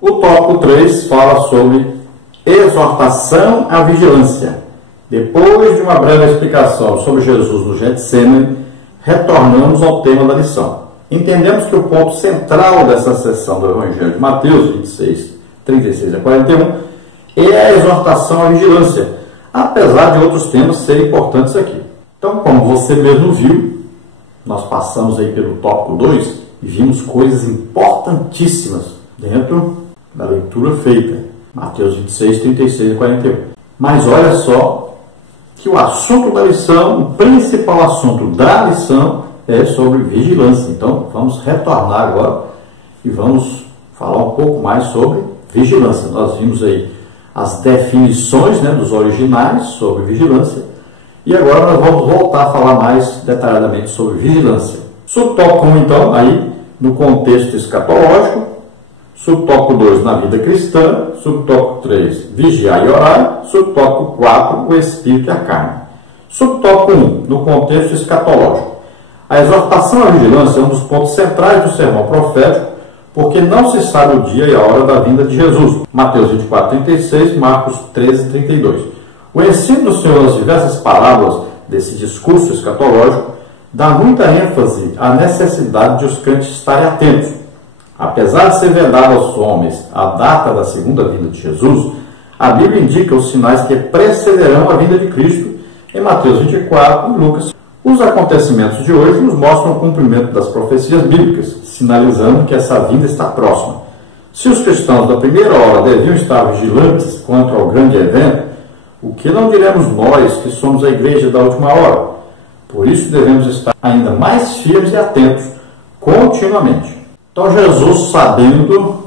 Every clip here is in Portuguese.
O tópico 3 fala sobre exortação à vigilância. Depois de uma breve explicação sobre Jesus no Getsemane, retornamos ao tema da lição. Entendemos que o ponto central dessa seção do Evangelho de Mateus 26, 36 a 41 é a exortação à vigilância, apesar de outros temas serem importantes aqui. Então, como você mesmo viu, nós passamos aí pelo tópico 2 e vimos coisas importantíssimas dentro da leitura feita, Mateus 26, 36 e 41. Mas olha só que o assunto da lição, o principal assunto da lição é sobre vigilância. Então, vamos retornar agora e vamos falar um pouco mais sobre vigilância. Nós vimos aí as definições, dos originais sobre vigilância e agora nós vamos voltar a falar mais detalhadamente sobre vigilância. Subtópico 1, então, aí no contexto escatológico. Subtópico 2, na vida cristã. Subtópico 3, vigiar e orar. Subtópico 4, o espírito e a carne. Subtópico 1, no contexto escatológico. A exortação à vigilância é um dos pontos centrais do sermão profético, porque não se sabe o dia e a hora da vinda de Jesus. Mateus 24, 36, Marcos 13, 32. O ensino do Senhor nas diversas parábolas desse discurso escatológico dá muita ênfase à necessidade de os crentes estarem atentos. Apesar de ser vedada aos homens a data da segunda vinda de Jesus, a Bíblia indica os sinais que precederão a vinda de Cristo em Mateus 24 e Lucas. Os acontecimentos de hoje nos mostram o cumprimento das profecias bíblicas, sinalizando que essa vinda está próxima. Se os cristãos da primeira hora deviam estar vigilantes quanto ao grande evento, o que não diremos nós que somos a igreja da última hora? Por isso devemos estar ainda mais firmes e atentos continuamente. Então Jesus, sabendo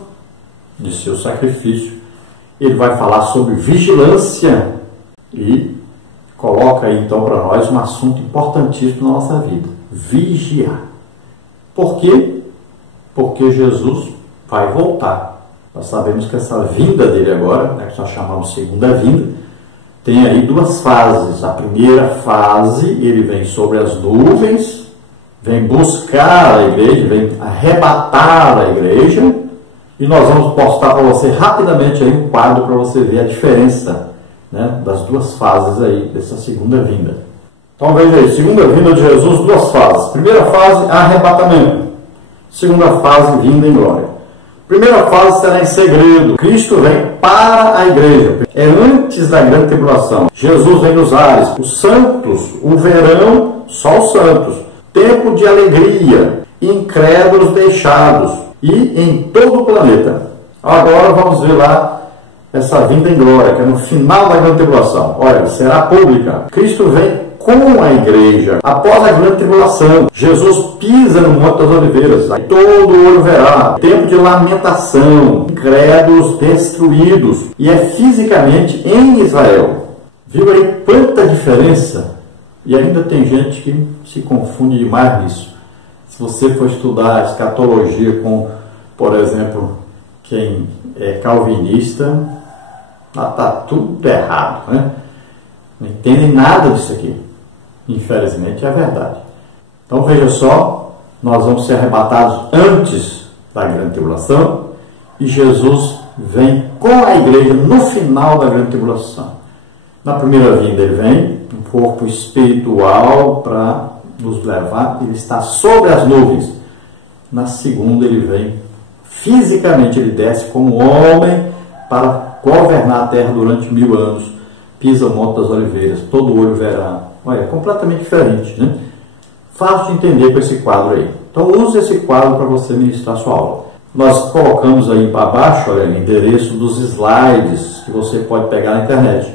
de seu sacrifício, ele vai falar sobre vigilância e coloca aí então para nós um assunto importantíssimo na nossa vida: vigiar. Por quê? Porque Jesus vai voltar. Nós sabemos que essa vinda dele agora, que nós chamamos segunda vinda, tem aí duas fases. A primeira fase, ele vem sobre as nuvens, vem buscar a igreja, vem arrebatar a igreja, e nós vamos postar para você rapidamente aí um quadro para você ver a diferença, das duas fases aí dessa segunda vinda. Então veja aí, segunda vinda de Jesus, duas fases. Primeira fase, arrebatamento. Segunda fase, vinda em glória. Primeira fase será em segredo. Cristo vem para a igreja. É antes da grande tribulação. Jesus vem nos ares. Os santos, o verão, só os santos. Tempo de alegria, incrédulos deixados, e em todo o planeta. Agora vamos ver lá essa vinda em glória, que é no final da grande tribulação. Olha, será pública. Cristo vem com a igreja após a grande tribulação. Jesus pisa no Monte das Oliveiras, aí todo olho verá. Tempo de lamentação, incrédulos destruídos, e é fisicamente em Israel. Viu aí quanta diferença? E ainda tem gente que se confunde demais nisso. Se você for estudar escatologia com, por exemplo, quem é calvinista, está tudo errado, Não entendem nada disso aqui. Infelizmente é a verdade. Então veja só, nós vamos ser arrebatados antes da grande tribulação e Jesus vem com a igreja no final da grande tribulação. Na primeira vinda ele vem, um corpo espiritual para nos levar, ele está sobre as nuvens. Na segunda ele vem fisicamente, ele desce como homem para governar a terra durante 1000 anos, pisa o Monte das Oliveiras, todo olho verá. Olha, é completamente diferente, Fácil de entender com esse quadro aí. Então use esse quadro para você ministrar sua aula. Nós colocamos aí para baixo, olha, o endereço dos slides que você pode pegar na internet.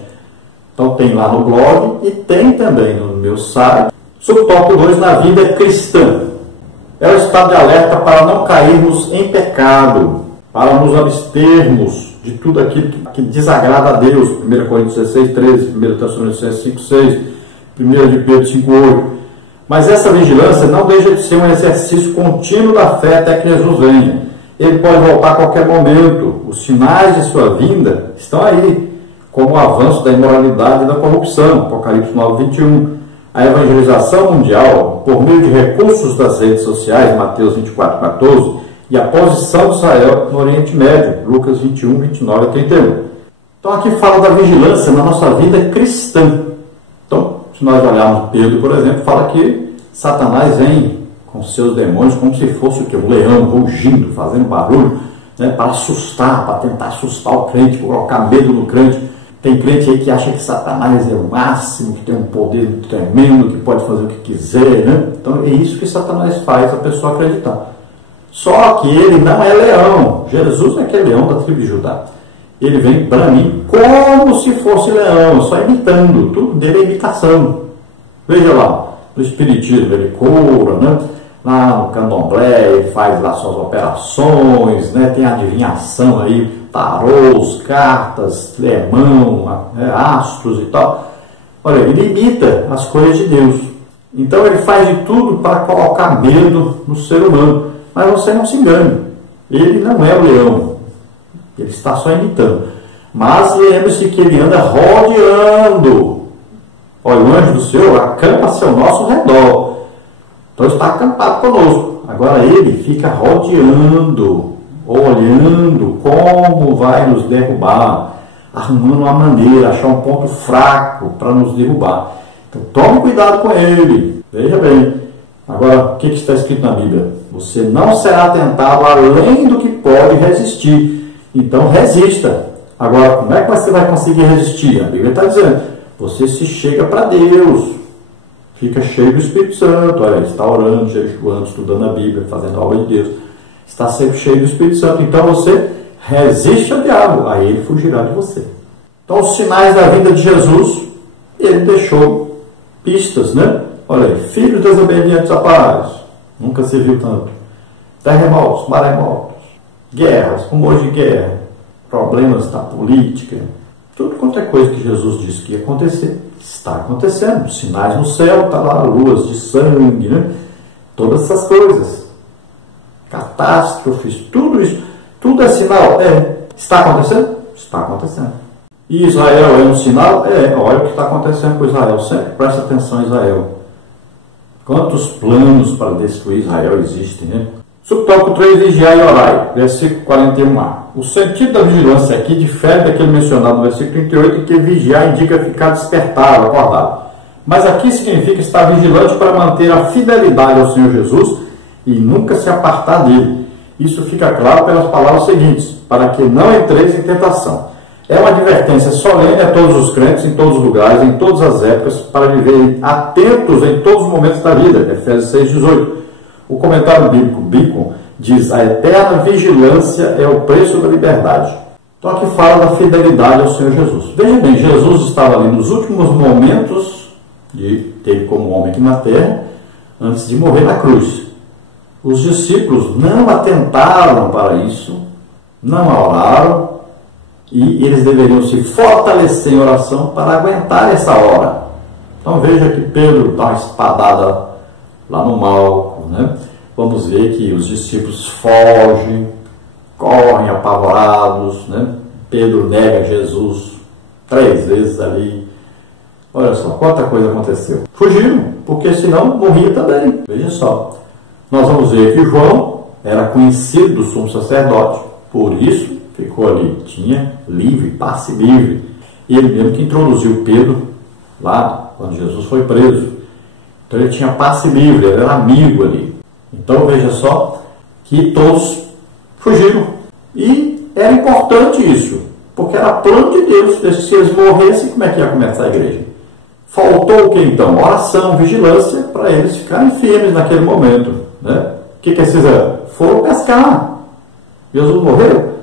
Então tem lá no blog e tem também no meu site. Subtópico 2, na vida cristã. É o estado de alerta para não cairmos em pecado, para nos abstermos de tudo aquilo que desagrada a Deus. 1 Coríntios 16, 13, 1 Tessalonicenses 5, 6, 1 de Pedro 5, 8. Mas essa vigilância não deixa de ser um exercício contínuo da fé até que Jesus venha. Ele pode voltar a qualquer momento. Os sinais de sua vinda estão aí, como o avanço da imoralidade e da corrupção, Apocalipse 9, 21. A evangelização mundial, por meio de recursos das redes sociais, Mateus 24, 14, e a posição de Israel no Oriente Médio, Lucas 21, 29 a 31. Então aqui fala da vigilância na nossa vida cristã. Então, se nós olharmos Pedro, por exemplo, fala que Satanás vem com seus demônios como se fosse o quê? Um leão rugindo, fazendo barulho, né, para assustar, para tentar assustar o crente, colocar medo no crente. Tem crente aí que acha que Satanás é o máximo, que tem um poder tremendo, que pode fazer o que quiser, né? Então é isso que Satanás faz a pessoa acreditar. Só que ele não é leão. Jesus é que é leão da tribo de Judá. Ele vem para mim como se fosse leão, só imitando. Tudo dele é imitação. Veja lá, no Espiritismo ele cura, né? Lá no Candomblé ele faz lá suas operações, né? Tem adivinhação aí, tarôs, cartas, lemão, astros e tal. Olha, ele imita as coisas de Deus. Então ele faz de tudo para colocar medo no ser humano. Mas você não se engane, ele não é o leão, ele está só imitando. Mas lembre-se que ele anda rodeando. Olha, o anjo do Senhor acampa-se ao nosso redor. Então está acampado conosco. Agora ele fica rodeando, olhando como vai nos derrubar, arrumando uma maneira, achar um ponto fraco para nos derrubar. Então tome cuidado com ele. Veja bem. Agora, o que está escrito na Bíblia? Você não será tentado além do que pode resistir. Então, resista. Agora, como é que você vai conseguir resistir? A Bíblia está dizendo, você se chega para Deus. Fica cheio do Espírito Santo. Olha, está orando, jejuando, estudando a Bíblia, fazendo a obra de Deus. Está sempre cheio do Espírito Santo. Então, você resiste ao diabo. Aí ele fugirá de você. Então, os sinais da vinda de Jesus, ele deixou pistas, né? Olha aí, filhos desobedientes a paz, nunca se viu tanto. Terremotos, maremotos, guerras, rumores de guerra, problemas da política, tudo quanto é coisa que Jesus disse que ia acontecer, está acontecendo. Sinais no céu, está lá, luas de sangue, né? Todas essas coisas. Catástrofes, tudo isso, tudo é sinal. Está acontecendo? Está acontecendo. E Israel é um sinal? Olha o que está acontecendo com Israel. Sempre presta atenção em Israel. Quantos planos para destruir Israel existem, né? Subtópico 3, vigiai e orai, versículo 41a. O sentido da vigilância aqui difere daquele mencionado no versículo 38, em que vigiar indica ficar despertado, acordado. Mas aqui significa estar vigilante para manter a fidelidade ao Senhor Jesus e nunca se apartar dele. Isso fica claro pelas palavras seguintes, para que não entreis em tentação. É uma advertência solene a todos os crentes, em todos os lugares, em todas as épocas, para viverem atentos em todos os momentos da vida. Efésios 6,18. O comentário bíblico Bacon diz: a eterna vigilância é o preço da liberdade. Então aqui fala da fidelidade ao Senhor Jesus. Veja bem, Jesus estava ali nos últimos momentos dele como homem aqui na terra, antes de morrer na cruz. Os discípulos não atentaram para isso, não oraram, e eles deveriam se fortalecer em oração para aguentar essa hora. Então veja que Pedro dá uma espadada lá no mal, né? Vamos ver que os discípulos fogem, correm apavorados, né? Pedro nega Jesus 3 vezes ali. Olha só, quanta coisa aconteceu. Fugiram, porque senão morria também. Veja só, nós vamos ver que João era conhecido do sumo sacerdote, por isso ficou ali, tinha livre, passe livre. E ele mesmo que introduziu Pedro lá, quando Jesus foi preso. Então ele tinha passe livre, ele era amigo ali. Então veja só que todos fugiram. E era importante isso, porque era plano de Deus. Se eles morressem, como é que ia começar a igreja? Faltou o que então? Oração, vigilância, para eles ficarem firmes naquele momento, né? O que eles fizeram? Foram pescar. Jesus morreu?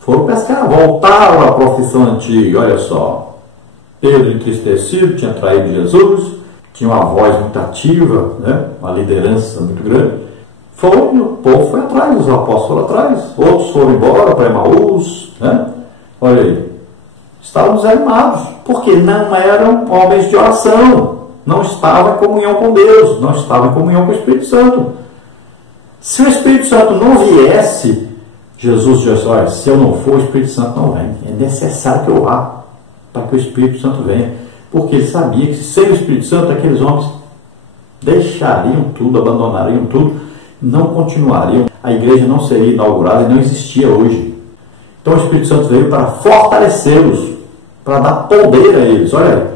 Foram pescar, voltaram à profissão antiga. Olha só, Pedro entristecido, tinha traído Jesus, tinha uma voz muito ativa, né? Uma liderança muito grande. Foram, o povo foi atrás, os apóstolos foram atrás, outros foram embora para Emaús, né? Olha aí, estavam desanimados, porque não eram homens de oração, não estavam em comunhão com Deus, não estavam em comunhão com o Espírito Santo. Se o Espírito Santo não viesse, Jesus disse: olha, se eu não for, o Espírito Santo não vem. É necessário que eu vá para que o Espírito Santo venha. Porque ele sabia que sem o Espírito Santo, aqueles homens deixariam tudo, abandonariam tudo não continuariam, a igreja não seria inaugurada e não existia hoje. Então o Espírito Santo veio para fortalecê-los, para dar poder a eles. Olha,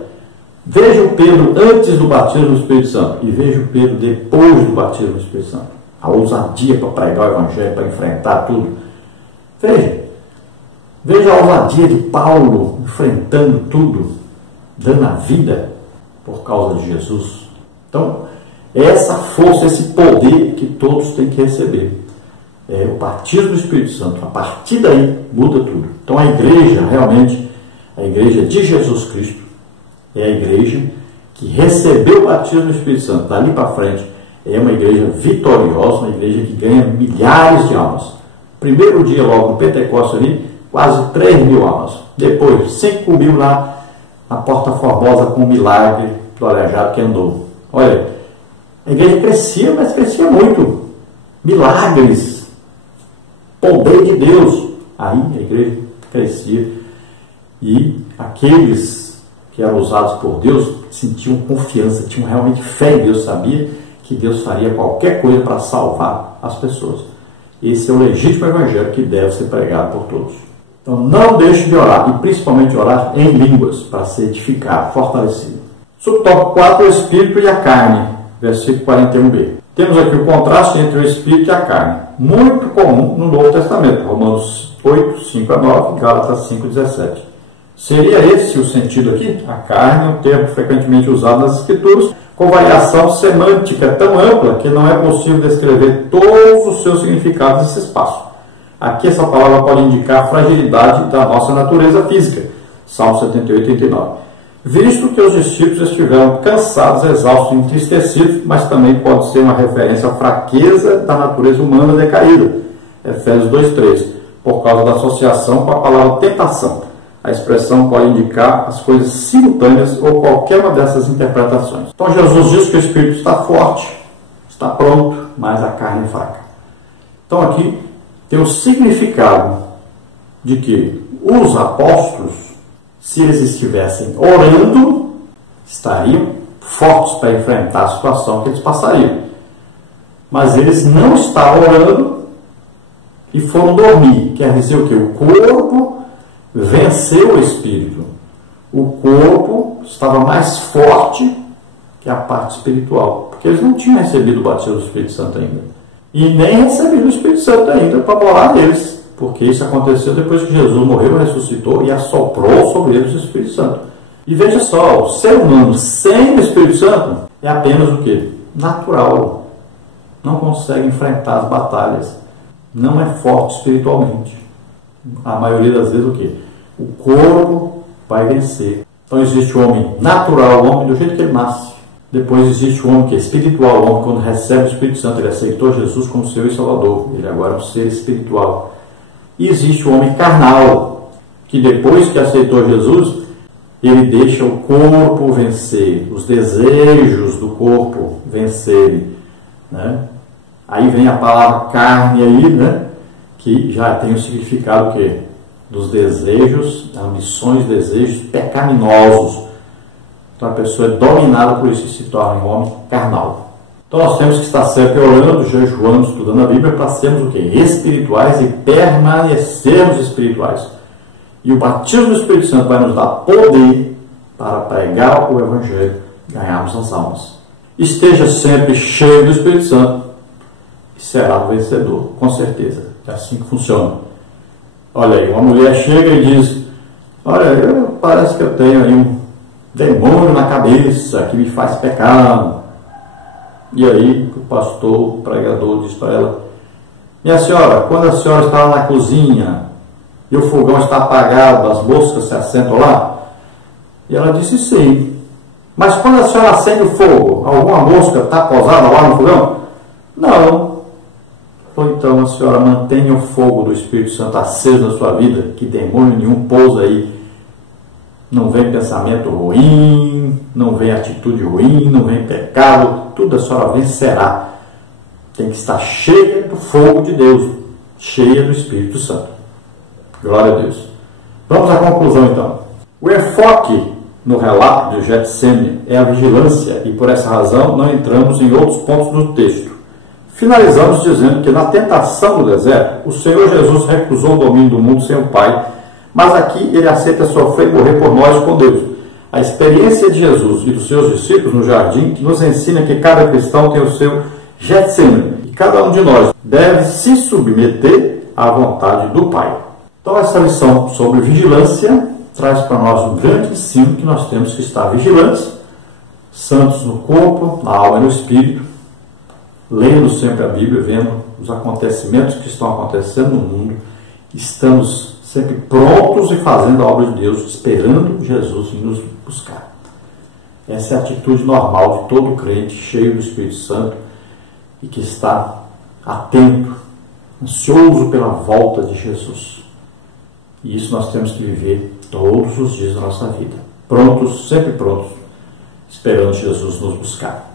veja o Pedro antes do batismo do Espírito Santo e veja o Pedro depois do batismo do Espírito Santo. A ousadia para pregar o Evangelho, para enfrentar tudo. Veja a ousadia de Paulo enfrentando tudo, dando a vida por causa de Jesus. Então, é essa força, esse poder que todos têm que receber. É o batismo do Espírito Santo. A partir daí, muda tudo. Então, a igreja, realmente, a igreja de Jesus Cristo, é a igreja que recebeu o batismo do Espírito Santo. Dali para frente, é uma igreja vitoriosa, uma igreja que ganha milhares de almas. Primeiro dia, logo no Pentecostes ali, quase 3.000 almas. Depois, 5.000 lá na Porta Formosa com o milagre do aleijado que andou. Olha, a igreja crescia, mas crescia muito. Milagres, poder de Deus. Aí a igreja crescia e aqueles que eram usados por Deus sentiam confiança, tinham realmente fé em Deus, sabia que Deus faria qualquer coisa para salvar as pessoas. Esse é o legítimo evangelho que deve ser pregado por todos. Então não deixe de orar, e principalmente orar em línguas, para ser edificado, fortalecido. Subtópico 4, o Espírito e a carne, versículo 41b. Temos aqui o contraste entre o Espírito e a carne, muito comum no Novo Testamento, Romanos 8, 5 a 9, Gálatas 5, 17. Seria esse o sentido aqui? A carne é um termo frequentemente usado nas Escrituras, com variação semântica tão ampla que não é possível descrever todos os seus significados nesse espaço. Aqui essa palavra pode indicar a fragilidade da nossa natureza física, Salmo 78, 39. Visto que os discípulos estiveram cansados, exaustos e entristecidos, mas também pode ser uma referência à fraqueza da natureza humana decaída, Efésios 2,3, por causa da associação com a palavra tentação. A expressão pode indicar as coisas simultâneas ou qualquer uma dessas interpretações. Então Jesus diz que o Espírito está forte, está pronto, mas a carne é fraca. Então aqui tem o significado de que os apóstolos, se eles estivessem orando, estariam fortes para enfrentar a situação que eles passariam. Mas eles não estavam orando e foram dormir. Quer dizer o quê? O corpo venceu o espírito. O corpo estava mais forte que a parte espiritual, porque eles não tinham recebido o batismo do Espírito Santo ainda. E nem recebido o Espírito Santo ainda para morar neles, porque isso aconteceu depois que Jesus morreu, ressuscitou e assoprou sobre eles o Espírito Santo. E veja só, o ser humano sem o Espírito Santo é apenas o quê? Natural. Não consegue enfrentar as batalhas. Não é forte espiritualmente. A maioria das vezes o quê? O corpo vai vencer. Então existe o homem natural, o homem do jeito que ele nasce. Depois existe o homem que é espiritual, o homem quando recebe o Espírito Santo, ele aceitou Jesus como seu e Salvador. Ele agora é um ser espiritual. E existe o homem carnal, que depois que aceitou Jesus, ele deixa o corpo vencer, os desejos do corpo vencerem, né? Aí vem a palavra carne aí, né? Que já tem o significado que dos desejos, ambições, desejos pecaminosos. Então a pessoa é dominada por isso e se torna um homem carnal. Então nós temos que estar sempre orando, jejuando, estudando a Bíblia para sermos o quê? Espirituais e permanecermos espirituais. E o batismo do Espírito Santo vai nos dar poder para pregar o Evangelho e ganharmos as almas. Esteja sempre cheio do Espírito Santo e será o vencedor, com certeza. É assim que funciona. Olha aí, uma mulher chega e diz: olha, parece que eu tenho aí um demônio na cabeça que me faz pecar. E aí o pastor, o pregador, diz para ela: minha senhora, quando a senhora está lá na cozinha e o fogão está apagado, as moscas se assentam lá? E ela disse: sim. Mas quando a senhora acende o fogo, alguma mosca está posada lá no fogão? Não. Ou então a senhora mantenha o fogo do Espírito Santo aceso na sua vida, que demônio nenhum pousa aí. Não vem pensamento ruim, não vem atitude ruim, não vem pecado, tudo a senhora vencerá. Tem que estar cheia do fogo de Deus, cheia do Espírito Santo. Glória a Deus. Vamos à conclusão então. O enfoque no relato de Getsemane é a vigilância e por essa razão não entramos em outros pontos do texto. Finalizamos dizendo que na tentação do deserto, o Senhor Jesus recusou o domínio do mundo sem o Pai, mas aqui ele aceita sofrer e morrer por nós com Deus. A experiência de Jesus e dos seus discípulos no jardim nos ensina que cada cristão tem o seu Getsemane e cada um de nós deve se submeter à vontade do Pai. Então essa lição sobre vigilância traz para nós um grande ensino que nós temos que estar vigilantes, santos no corpo, na alma e no espírito, lendo sempre a Bíblia, vendo os acontecimentos que estão acontecendo no mundo, estamos sempre prontos e fazendo a obra de Deus, esperando Jesus vir nos buscar. Essa é a atitude normal de todo crente cheio do Espírito Santo e que está atento, ansioso pela volta de Jesus. E isso nós temos que viver todos os dias da nossa vida. Prontos, sempre prontos, esperando Jesus nos buscar.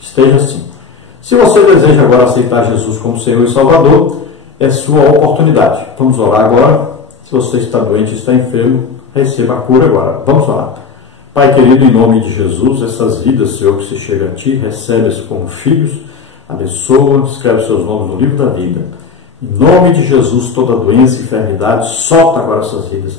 Esteja assim. Se você deseja agora aceitar Jesus como Senhor e Salvador, é sua oportunidade. Vamos orar agora. Se você está doente, está enfermo, receba a cura agora. Vamos orar. Pai querido, em nome de Jesus, essas vidas, Senhor, que se chega a Ti, recebe-as como filhos, abençoa, escreve seus nomes no livro da vida. Em nome de Jesus, toda doença e enfermidade, solta agora essas vidas.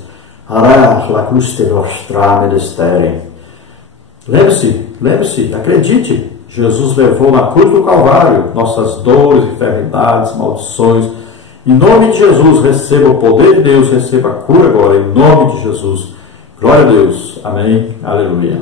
Lembre-se, acredite, Jesus levou na cruz do Calvário nossas dores, enfermidades, maldições. Em nome de Jesus, receba o poder de Deus, receba a cura agora, em nome de Jesus. Glória a Deus. Amém. Aleluia.